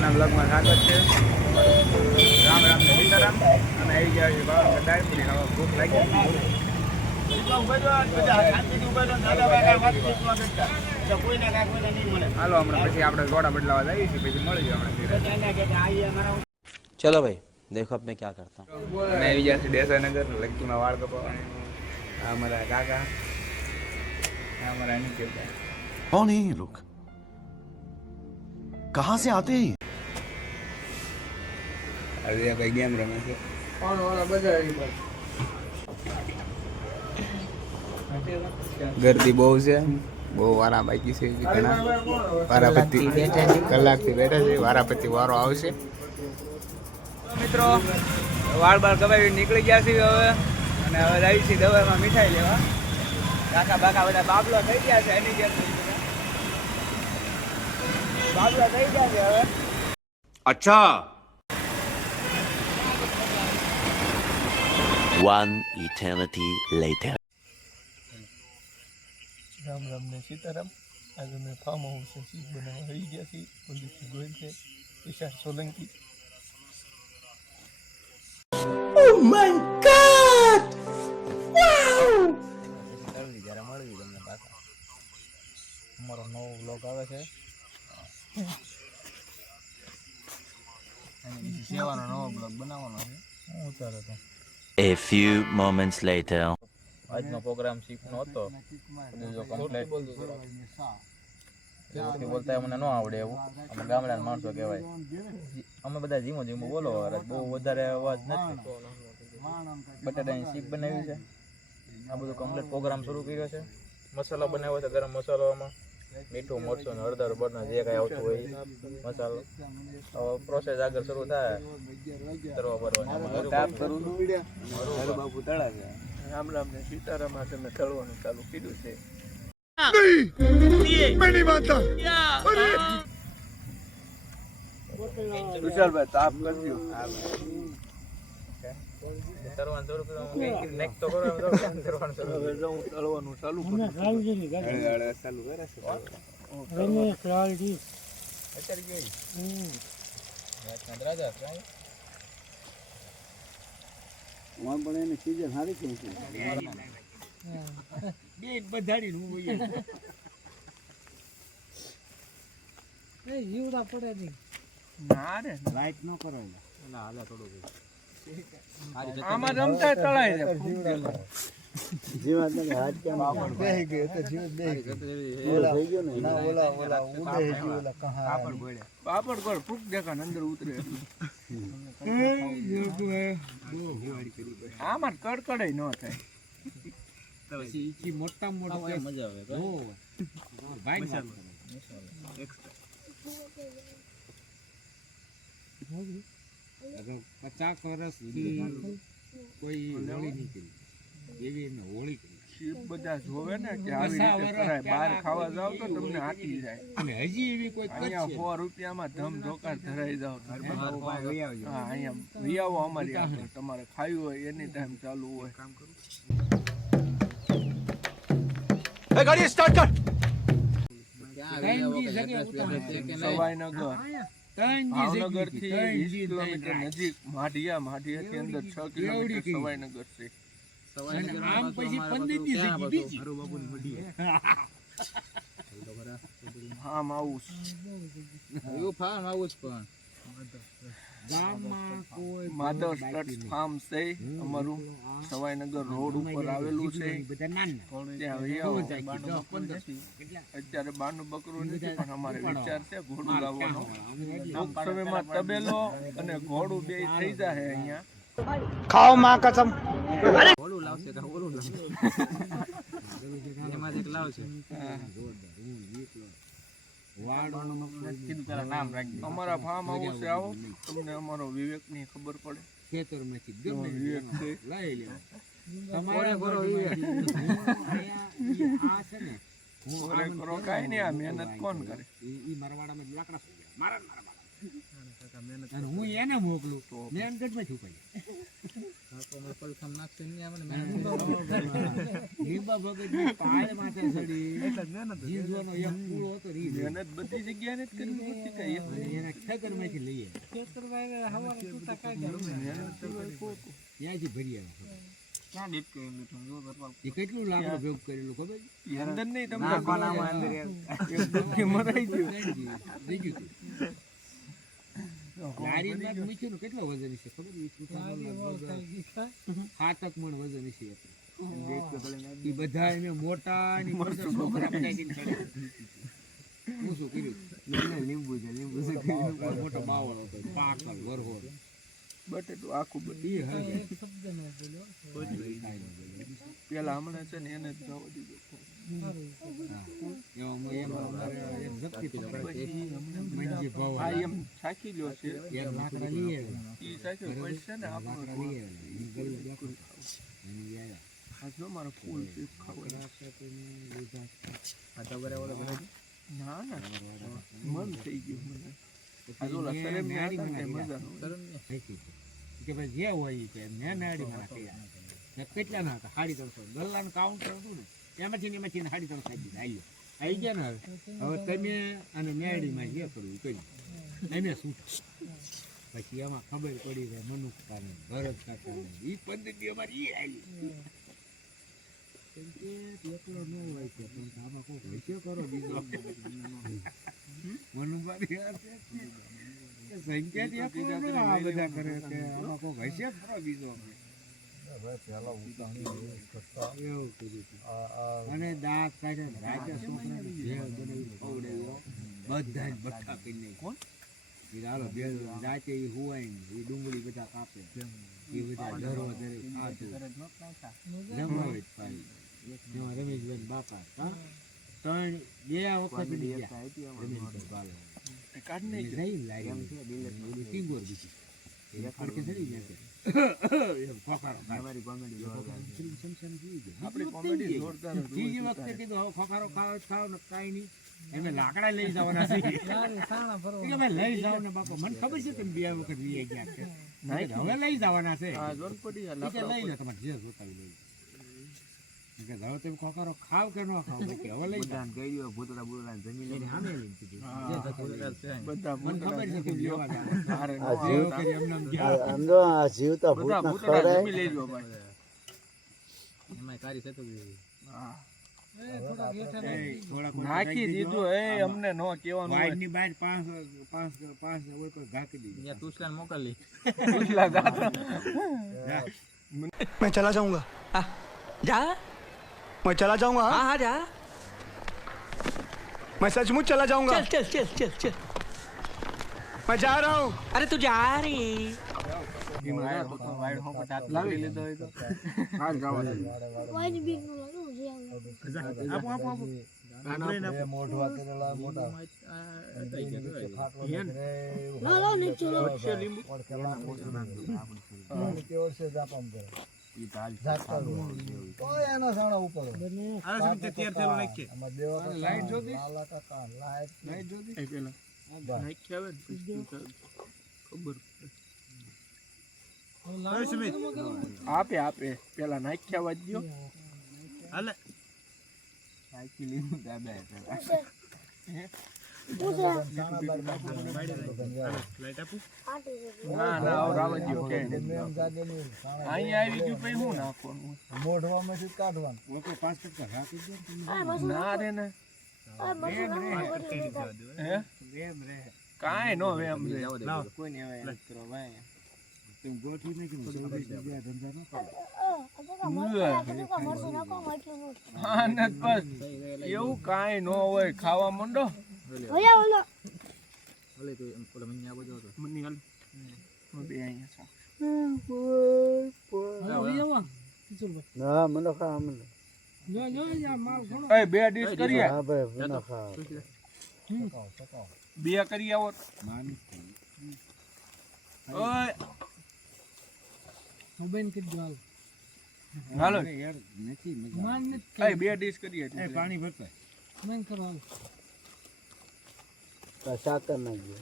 આજના બ્લોગમાં સ્વાગત છે. રામ રામ ને સીતારામ. અને આવી ગયા છે ભાવનગર ડાયપુરી ખાવા. ભૂખ લાગી હાલો હમણાં પછી આપણે જોડા બદલાવા જઈએ છીએ, પછી મળી જાય હમણાં. चलो भाई देखो अब मैं क्या करता हूँ. અને આવી ગયા છે દેસાઈનગર લક્કીમાં વાળ કપાવવાની. આ અમારા કાકા, આ અમારા અનિકેત. कौन है ये लोग? कहाँ से आते हैं? આજે કઈ ગેમ રમે છે. ગરદી બહુ છે, બહુ વારા બાકી છે. ઘણા વારાપતિ કલાકથી બેઠા છે. વારાપતિ વારો આવશે. મિત્રો વાળ બાળ કપાવી નીકળી ગયા છીએ હવે. અને હવે આવી છીએ દવામાં મીઠાઈ લેવા. કાકા બાકા બધા બાબલા થઈ ગયા છે. એની જેમ બાબલા થઈ ગયા છે હવે. अच्छा. One eternity later. Ram Ram ને સીતારામ. આજે મેં ફાર્મ હાઉસ શીખ બનાવવા આવી ગયા છીએ. પોલીસની ગોલ છે ઈશાર સોલંકી. અમારો નવો વ્લોગ આવે છે. સેવાનો નવો બ્લોગ બનાવવાનો છે. હું ઉતારો તો A few moments later. આજનો પ્રોગ્રામ શીખનો હતો. જો કમ્પ્લીટ બોલતા મને ન આવડે એવું. અમે ગામડાના માણસો કહેવાય. અમે બધા ધીમો ધીમો બોલો. બહુ વધારે અવાજ નથી. બટાટાની શીપ બનાવી છે. આ બધું કમ્પ્લીટ પ્રોગ્રામ શરૂ કર્યો છે. મસાલો બનાવ્યો છે, ગરમ મસાલો. આમાં મીઠું, મરચું ને હળદર બરના જે કાંઈ આવતું હોય મસાલો. હવે પ્રોસેસ આગળ શરૂ થાય કરવા ભરવાની. રામ રામ ને સીતારામ હાથે મેં તળવાનું ચાલુ કીધું છે. વિશાલભાઈ તાપ કરજો. તળવાનું શરૂ કર્યું. નેક્સ્ટ તો કરવાનું તળવાનું ચાલુ કરું. પણ એની સીઝન સારી થઈ છે. બે બધાડી નું જીવડા પડે નહીં. ના રે લાઈટ ન કરો. ના હાલે થોડું આમાં રમતા તળાય રે. જીવત ને હાથ કેમ બેહી ગયો તો જીવત બેહી ગયો. ઓલા થઈ ગયો ને. ના ઓલા ઉડે હે ઓલા કહા પાપડ ગોળે. પાપડ ગોળ ફૂક દેખા અંદર ઉતરે. આમાં કડકડે ન થાય. પછી ઈ મોટા મોટા મજા આવે. ભાઈ મસાલો 50 વર્ષથી કોઈ હોળી નહીં કરી એવી એમને હોળી કરી. બધા જોવે ને કે આવી રીતે કરાય. બહાર ખાવા જાવ તો તમને આટી જાય. અને હજી એવી કોઈ અહીંયા 100 રૂપિયામાં ધમ ધોકાર ધરાઈ જાવ. હા અહીંયા વિયાવો અમારી આગળ. તમારે ખાયું હોય એની ટાઈમ ચાલુ હોય. કામ કરું गाड़ी स्टार्ट कर. સવાઈનગર ભાવનગર થી 20 કિલોમીટર નજીક. માઢિયાથી અંદર 6 કિલોમીટર સવાઈનગર છે. આમ પછી 15 દી બીજી ફાર્મ હાઉસ. એવું ફાર્મ હાઉસ પણ ગામમાં કોઈ માધવ સ્ટટ ફાર્મ છે અમારું. સવાઈનગર રોડ ઉપર આવેલું છે. ત્યાં અત્યારે બાનું બકરું નથી, પણ અમારે વિચાર છે ઘોડું લાવવાનો. ટૂંક સમયમાં તબેલો અને ઘોડું બે થઈ જાય અહીંયા. ખાઓ માં કસમ. ઘોડું લાવશે કે ઓલું લાવશે એમાંથી એક લાવશે. અમારા ફાર્મ હાઉસ આવો, તમને અમારો વિવેક ની ખબર પડે. ખેતર માંથી વિવેક છે લઈ લેવા. તમારે કરો વિવેક. આ છે ને હું કરો કાઈ નહીં. આ મહેનત કોણ કરે? ઈ મારવાડામાં લાકડા મારા હું એને મોકલું તો મહેનત માં છુપાઈ. લીંબા ભગતની પાળ માથે ચડી જીવવાનો એક પૂળો હતો રી મહેનત બધી જગ્યાએ નથી કરવી પડતી કે એક એના ખેતરમાંથી લઈએ ત્યાંથી ભરી આવે એ કેટલું લાકડું ભેગું કરેલું ખબર છે? અંદર નહીં તમને એક ડૂબકી મરાઈ ગયું થઈ ગયું હતું. લારીમાં જ મૂક્યું ને કેટલો વજન છે ખબર છે? 7 મણ વજન છે એ બધા એને મોટા ની છોકરા પટાકીને ચડે. હું શું કર્યું લીંબુ મોટો બાવળો હતો પાકલ વરહોર બટેટું આખું બધી પેલા હમણાં છે ને એને જ જવા દીધો હા એમ થાકી ગયો છે ઈ થાક્યો પછી છે ને આપણો આ જો મારો ફૂલ પીપ ખાવા ના ના મન થઈ ગયું મને આ જો લસરે મે આતા ને મજા નો કે ભાઈ જે હોય કે મેં નાડી માં કેટલા ના હતા 350 ગલ્લાનું કાઉન્ટર હતું ને એમાંથી સાડી 300 દીધા આવી ગયા ને હવે તમે અને મેળીમાં જે કરવું કર્યું એને શું પછી એમાં ખબર પડી જાય મનુષ્યને ભરત કાકાને એ પદ્ધતિ અમારી એ આવી એકલો ન હોય છે પણ આમાં કોઈ હશે કરો બીજો મનુભાઈ સંકેત આ બધા કરે કે આમાં કોઈ હશે ખરો બીજો અને દાંત કાઢે રાજા છોકરાને ભેળ બનાવી ખવડાવ્યો બધા બઠ્ઠા કરી નાખ્યો હાલો ભેળ રાતે એ હુવાય ને એ ડુંગળી બધા કાપે એ બધા ધરો ધરે ખાધું જમાવે પાણી એમાં રમેશભાઈ બાપા 3 વખત રમેશભાઈ બાલે કાઢ નહીં જઈ લાવી ટીંગોર બીજી પડકે ચડી જશે કોમેડી જોરદાર ત્રીજી વખતે કીધું હવે ખોખારો ખાવ ને કાંઈ નહીં એમે લાકડા લઈ જવાના છે લઈ જાવ ને બાપા મને ખબર છે તમે 2 વખત વી ગયા છે હવે લઈ જવાના છે લઈ લો તમારે જે જોતા લઈ હવે તમે ખોખારો ખાવ કે ન ખાવ હવે લઈ જાવ ભૂતરા બોલા જમી લઈને આમે લઈને કીધું બધા મને ખબર છે તમે લેવા જીવતા જમી લેજો ભાઈ નાખી દીધું એ અમને નો કેવાનું વાઈડ ની બાઈડ 5 ઓય પર ગાકી દીધી તુસલાન મોકલી मैं चला जाऊंगा जा मैं चला जाऊंगा हाँ हाँ जा मैं सचमुच चला जाऊंगा चल चल चल चल मैं जा रहा हूँ अरे तू जा रही લાવી લીધો હોય તો હાલ જવા દે આપે આપે પેલા નાખ્યા વાજ્યો હાલે નાખી લીધું દાદા ના ના આવ રાવજ્યો કે અહીંયા આવી ગયું પછી હું નાખવાનું મોઢવામાંથી કાઢવાનું લોકો 5% રાખી દે ના રે ને હે કાંઈ નો વેમ રે કોઈ ને હવે કરો ભાઈ તેમ ગોઠવી નહીં કે ધંધા ન કરે હા ને બસ એવું કાંઈ નો હોય ખાવા માંડો મની હાલ બે અહીંયા ના મને ખા મને એ બે ડીશ કરીએ હા ભાઈ મને ખા બે કરી આવો ઓય હાલો યાર નથી મજા એ બે ડીશ કરીએ એ પાણી ભરતા સાકર નાખજો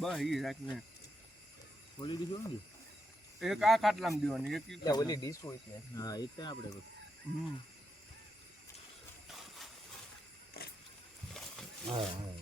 બસ ઈ રાખ ને ખોલી દીધું ને એક આ ખાટલામાં દેવાની એક ઈ ઓલી ડીશ હોય છે હા એ તો આપણે હમ. હા હા